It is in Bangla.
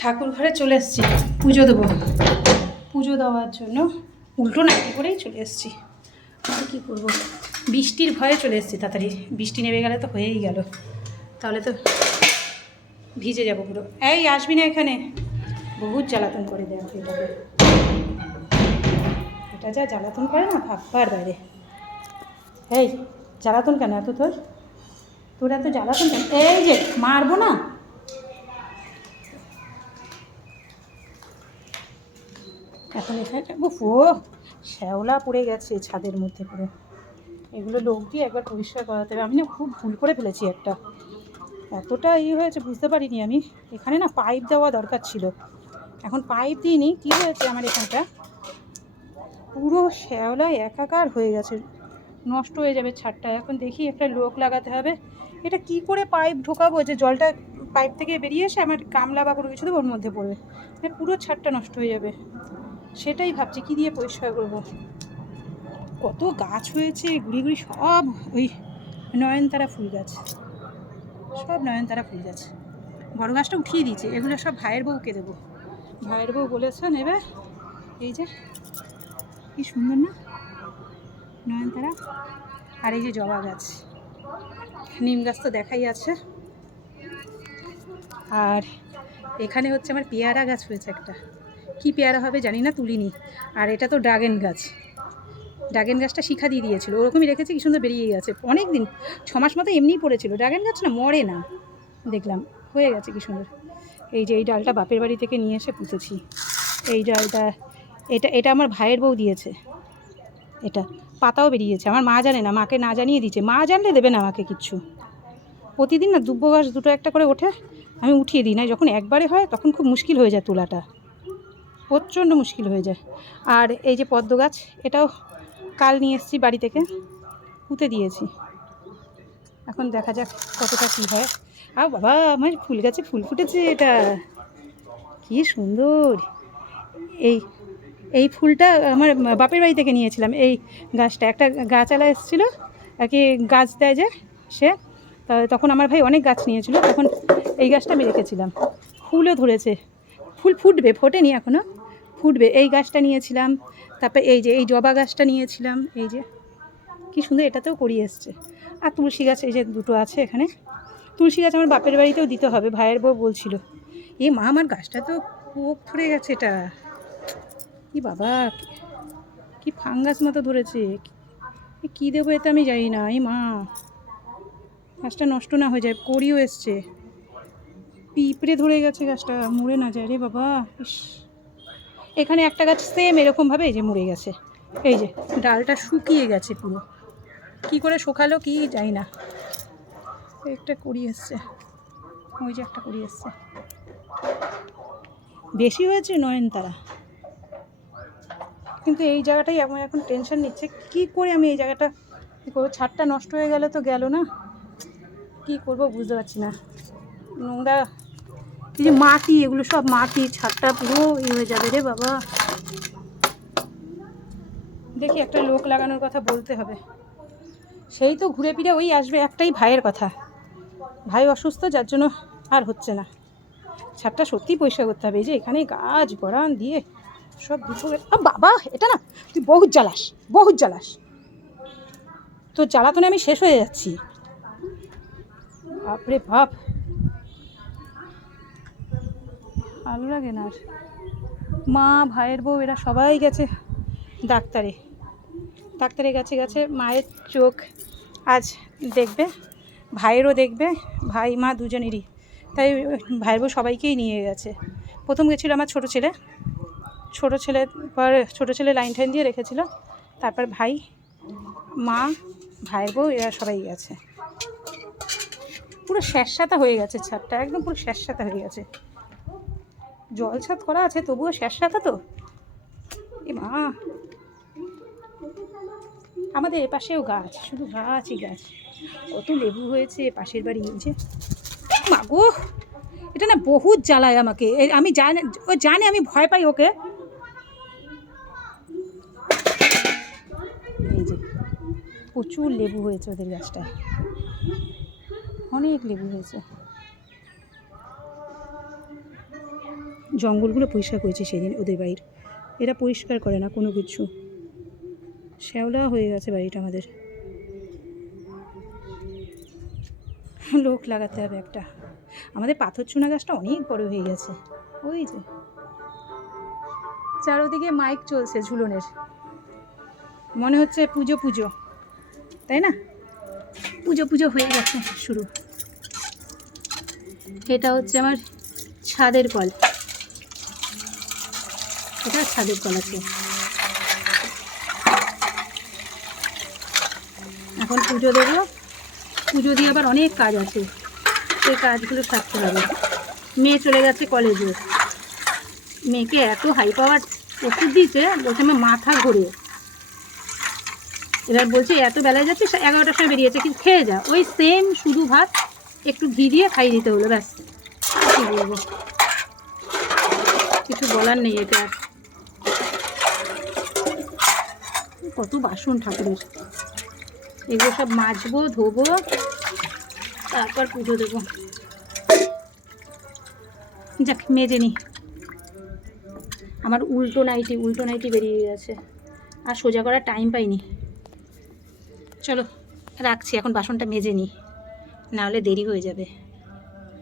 ঠাকুর ঘরে চলে এসেছি। পুজো দেবো। পুজো দেওয়ার জন্য উল্টো নাকি করেই চলে এসেছি। আর কী করব? বৃষ্টির ভয়ে চলে এসেছি তাড়াতাড়ি। বৃষ্টি নেমে গেলে তো হয়েই গেল। তাহলে তো ভিজে যাব পুরো। এই আসবি না এখানে। বহুত জ্বালাতন করে দেয় এটাকে। এটা যা জ্বালাতন করে না ভাববার বাইরে। এই, জ্বালাতন কেন এত তোর? তোর এত জ্বালাতন কেন? এই যে, মারবো না? এখন এখানে ও শ্যাওলা পড়ে গেছে ছাদের মধ্যে পুরো এগুলো লোক দিয়ে একবার পরিষ্কার করাতে হবে। আমি না খুব ভুল করে ফেলেছি একটা। এতটা ইয়ে হয়েছে, বুঝতে পারিনি আমি। এখানে না পাইপ দেওয়া দরকার ছিল। এখন পাইপ দিইনি, কী হয়েছে আমার এখানটা? পুরো শ্যাওলায় একাকার হয়ে গেছে। নষ্ট হয়ে যাবে ছাদটা। এখন দেখি একটা লোক লাগাতে হবে। এটা কি করে পাইপ ঢোকাবো? যে জলটা পাইপ থেকে বেরিয়ে এসে আমার গামলা বা কোনো কিছু দেবো ওর মধ্যে পড়বে। মানে পুরো ছাদটা নষ্ট হয়ে যাবে। সেটাই ভাবছি, কি দিয়ে পরিষ্কার করব? কত গাছ হয়েছে গুড়ি গুড়ি সব ওই নয়নতারা ফুল গাছ। সব নয়নতারা ফুল গাছ। বড় গাছটা উঠিয়ে দিয়েছে, এগুলো সব ভাইয়ের বউকে দেবো। ভাইয়ের বউ বলেছে, নেবে? এই যে, কি সুন্দর না? নয়নতারা। আর এই যে জবা গাছ। নিম গাছ তো দেখাই আছে। আর এখানে হচ্ছে আমার পেয়ারা গাছ হয়েছে একটা। কি পেয়ারা হবে জানি না, তুলিনি। আর এটা তো ড্রাগন গাছ। ড্রাগন গাছটা শিখা দিয়ে দিয়েছিল। ওরকমই রেখেছে, কি সুন্দর বেরিয়ে গেছে। অনেক দিন ছ মাস মতো এমনিই পড়েছিল। ড্রাগন গাছ না, মরে না। দেখলাম, হয়ে গেছে কি সুন্দর। এই যে এই ডালটা বাপের বাড়ি থেকে নিয়ে এসে পুঁতেছি। এই ডালটা, এটা এটা আমার ভাইয়ের বউ দিয়েছে। এটা, পাতাও বেরিয়েছে। আমার মা জানে না, মাকে না জানিয়ে দিচ্ছে মা জানলে দেবে না আমাকে কিচ্ছু। প্রতিদিন না দুব্বো গাছ দুটো একটা করে ওঠে, আমি উঠিয়ে দিই। না, যখন একবারে হয়, তখন খুব মুশকিল হয়ে যায় তোলাটা। প্রচণ্ড মুশকিল হয়ে যায়। আর এই যে পদ্ম গাছ, এটাও কাল নিয়ে এসেছি বাড়ি থেকে, পুঁতে দিয়েছি। এখন দেখা যাক কতটা কী হয়। আর বাবা, আমার ফুল গাছে ফুল ফুটেছে এটা। কি সুন্দর। এই এই ফুলটা আমার বাপের বাড়ি থেকে নিয়েছিলাম। এই গাছটা, একটা গাছালা এসেছিল, আর কি গাছ দেয় যে সে তখন আমার ভাই অনেক গাছ নিয়েছিল, তখন এই গাছটা আমি রেখেছিলাম। ফুলও ধরেছে। ফুল ফুটবে, ফোটেনি এখনও ফুটবে। এই গাছটা নিয়েছিলাম, তারপরে এই যে, এই জবা গাছটা নিয়েছিলাম, এই যে। কি সুন্দর, এটাতেও করিয়ে এসছে। আর তুলসী গাছ, এই যে দুটো আছে এখানে। তুলসী গাছ আমার বাপের বাড়িতেও দিতে হবে, ভাইয়ের বউ বলছিল। এ মা, আমার গাছটা তো পোক ধরে গেছে এটা। কি বাবা, কি- ফাঙ্গাস মতো ধরেছে। কী দেবো এতে আমি জানি না। এই মা, গাছটা নষ্ট না হয়ে যায় করিও এসছে। পিঁপড়ে ধরে গেছে গাছটা, মরে না যায় রে বাবা, ইস। এখানে একটা গাছ সেম এরকমভাবে এই যে মরে গেছে। এই যে ডালটা শুকিয়ে গেছে পুরো। কি করে শুকালো কি জানি না। একটা করি এসছে। ওই যে একটা করি এসছে। বেশি হয়েছে নয়নতারা। কিন্তু এই জায়গাটাই এখন এখন টেনশন নিচ্ছে। কি করে আমি এই জায়গাটা ছাদটা নষ্ট হয়ে গেলে তো গেল না। কি করব বুঝতে পারছি না। নোংরা এই যে মাটি, এগুলো সব মাটি, ছাদটা পুরো ইয়ে হয়ে যাবে রে বাবা। দেখি একটা লোক লাগানোর কথা বলতে হবে। সেই তো ঘুরে ফিরে ওই আসবে একটাই ভাইয়ের কথা। ভাই অসুস্থ, যার জন্য আর হচ্ছে না। ছাদটা সত্যিই পরিষ্কার করতে হবে। এই যে এখানে গাছ, গড়ান দিয়ে সব দুটো বাবা, এটা না, তুই বহুত জ্বালাস বহুত জ্বালাস। তোর জ্বালাতনে আমি শেষ হয়ে যাচ্ছি। বাপরে বাপ। ভালো লাগে না আর। মা, ভাইয়ের বউ, এরা সবাই গেছে ডাক্তারে। ডাক্তারে গেছে গেছে মায়ের চোখ। আজ দেখবে, ভাইয়েরও দেখবে, ভাই, মা দুজনেরই। তাই ভাইয়ের বউ সবাইকেই নিয়ে গেছে। প্রথম গেছিল আমার ছোট ছেলে। ছোট ছেলে পর ছোটো ছেলে লাইন টাইন দিয়ে রেখেছিল। তারপর ভাই, মা, ভাইয়ের বউ, এরা সবাই গেছে। পুরো স্যাঁতসাতা হয়ে গেছে ছাদটা, একদম পুরো স্যাঁতসাতা হয়ে গেছে। জল ছাদ করা আছে, তবুও স্যাঁতসাতা তো? এ মা। আমাদের এপাশেও গাছ, শুধু গাছই গাছ। কত লেবু হয়েছে, পাশের বাড়ি হয়েছে মা গো, এটা না বহুত জ্বালায় আমাকে। আমি জানি, ও জানে, আমি ভয় পাই ওকে। এই যে, প্রচুর লেবু হয়েছে ওদের গাছটায়। অনেক লেবু হয়েছে। জঙ্গলগুলো পরিষ্কার করেছি সেদিন ওদের বাড়ির। এরা পরিষ্কার করে না কোনো কিছু। শ্যাওলা হয়ে গেছে বাড়িটা আমাদের। লোক লাগাতে হবে একটা। আমাদের পাথর চুনা গাছটা অনেক বড় হয়ে গেছে। ওই যে। চারোদিকে মাইক চলছে ঝুলনের। মনে হচ্ছে পুজো পুজো। তাই না? পুজো পুজো হয়ে গেছে শুরু। এটা হচ্ছে আমার ছাদের কল। এটা ছাদের কল এখন পুজো দেবো। পুজো দিয়ে আবার অনেক কাজ আছে। সেই কাজগুলো সারতে হবে। মেয়ে চলে গেছে কলেজে মেয়েকে এত হাই পাওয়ার ওষুধ দিয়েছে, বলছে আমার মাথা ঘুরে। এবার বলছে, এত বেলায় যাচ্ছে এগারোটার সময় বেরিয়েছে, কিন্তু খেয়ে যা। ওই সেম শুধু ভাত, একটু ঘি দিয়ে খাইয়ে দিতে হলো, ব্যাস। কী বলব? কিছু বলার নেই এটা। আর। কত বাসন ঠাকুরের। এগুলো সব মাজবো, ধোবো, তারপর পুজো দেবো। যাক, মেজে নি। আমার উল্টো নাইটি উল্টো নাইটি বেরিয়ে গেছে। আর সোজা করার টাইম পাইনি। চলো, রাখছি, এখন বাসনটা মেজে নিই নাহলে দেরি হয়ে যাবে।